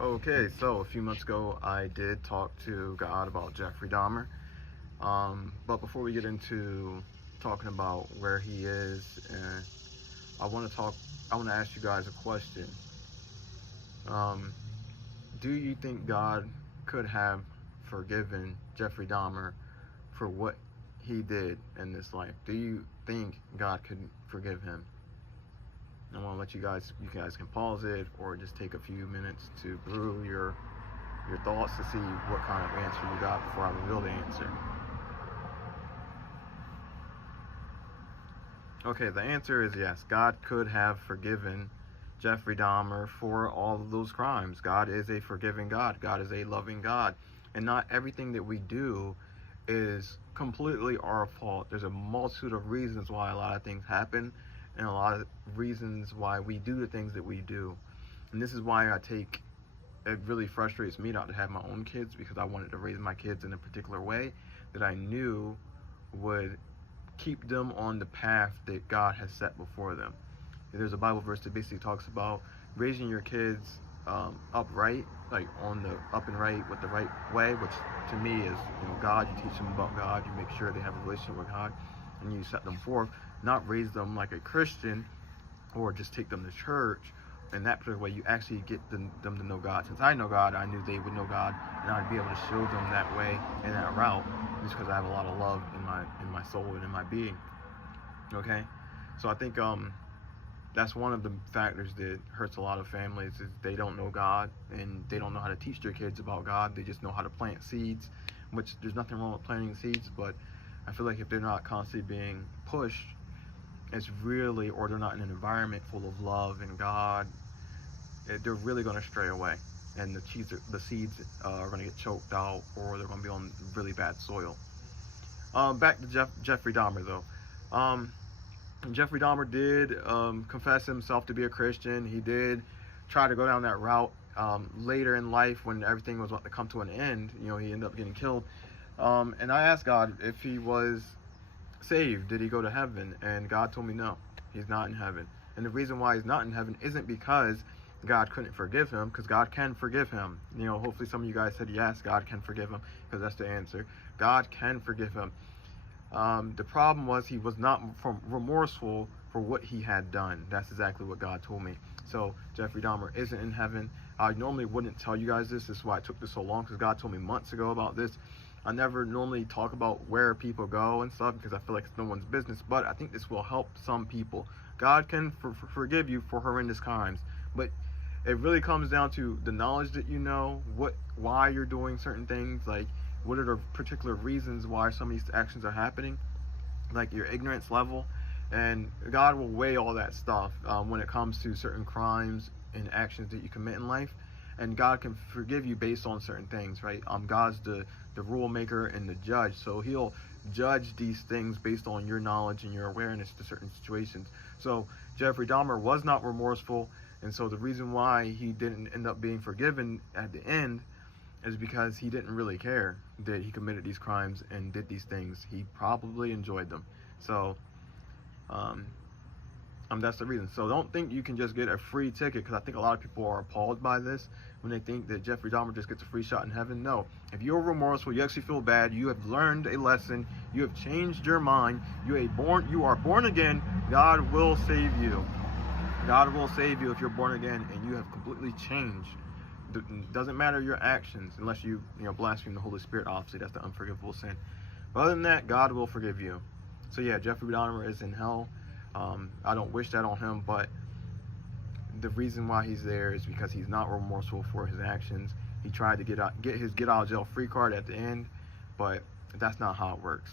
Okay, so a few months ago, I did talk to God about Jeffrey Dahmer. But before we get into talking about where he is, I want to talk. I want to ask you guys a question. Um, do you think God could have forgiven Jeffrey Dahmer for what he did in this life? Do you think God could forgive him? I want to let you guys can pause it or just take a few minutes to brew your thoughts to see what kind of answer you got before I reveal the answer. Okay, the answer is yes. God could have forgiven Jeffrey Dahmer for all of those crimes. God is a forgiving God. God is a loving God. And not everything that we do is completely our fault. There's a multitude of reasons why a lot of things happen and a lot of reasons why we do the things that we do. And this is why it really frustrates me not to have my own kids, because I wanted to raise my kids in a particular way that I knew would keep them on the path that God has set before them. There's a Bible verse that basically talks about raising your kids upright, like on the up and right with the right way, which to me is, God. You teach them about God, you make sure they have a relationship with God, and you set them forth, not raise them like a Christian or just take them to church. In that particular way, you actually get them to know God. Since I know God, I knew they would know God, and I'd be able to show them that way and that route, just because I have a lot of love in my soul and in my being. Okay, so I think that's one of the factors that hurts a lot of families, is they don't know God and they don't know how to teach their kids about God. They just know how to plant seeds, which there's nothing wrong with planting seeds, but I feel like if they're not constantly being pushed, or they're not in an environment full of love and God, they're really going to stray away, and the seeds are going to get choked out, or they're going to be on really bad soil. Back to Jeffrey Dahmer, though. Jeffrey Dahmer did confess himself to be a Christian. He did try to go down that route later in life when everything was about to come to an end. He ended up getting killed. And I asked God if he was saved. Did he go to heaven? And God told me no, he's not in heaven. And the reason why he's not in heaven isn't because God couldn't forgive him, because God can forgive him. Hopefully some of you guys said yes, God can forgive him, because that's the answer. God can forgive him. The problem was he was not remorseful for what he had done. That's exactly what God told me. So Jeffrey Dahmer isn't in heaven. I normally wouldn't tell you guys this. This is why it took this so long, because God told me months ago about this. I never normally talk about where people go and stuff, because I feel like it's no one's business, but I think this will help some people. God can forgive you for horrendous crimes, but it really comes down to the knowledge that you know, why you're doing certain things, like what are the particular reasons why some of these actions are happening, like your ignorance level. And God will weigh all that stuff when it comes to certain crimes and actions that you commit in life. And God can forgive you based on certain things, right? God's the rule maker and the judge, so he'll judge these things based on your knowledge and your awareness to certain situations. So Jeffrey Dahmer was not remorseful, and so the reason why he didn't end up being forgiven at the end is because he didn't really care that he committed these crimes and did these things. He probably enjoyed them. So that's the reason. So don't think you can just get a free ticket, because I think a lot of people are appalled by this when they think that Jeffrey Dahmer just gets a free shot in heaven. No. If you're remorseful, you actually feel bad, you have learned a lesson, you have changed your mind, you are born again, God will save you. God will save you if you're born again and you have completely changed. It doesn't matter your actions, unless you blaspheme the Holy Spirit. Obviously, that's the unforgivable sin. But other than that, God will forgive you. So yeah, Jeffrey Dahmer is in hell. I don't wish that on him, but the reason why he's there is because he's not remorseful for his actions. He tried to get his get out of jail free card at the end, but that's not how it works.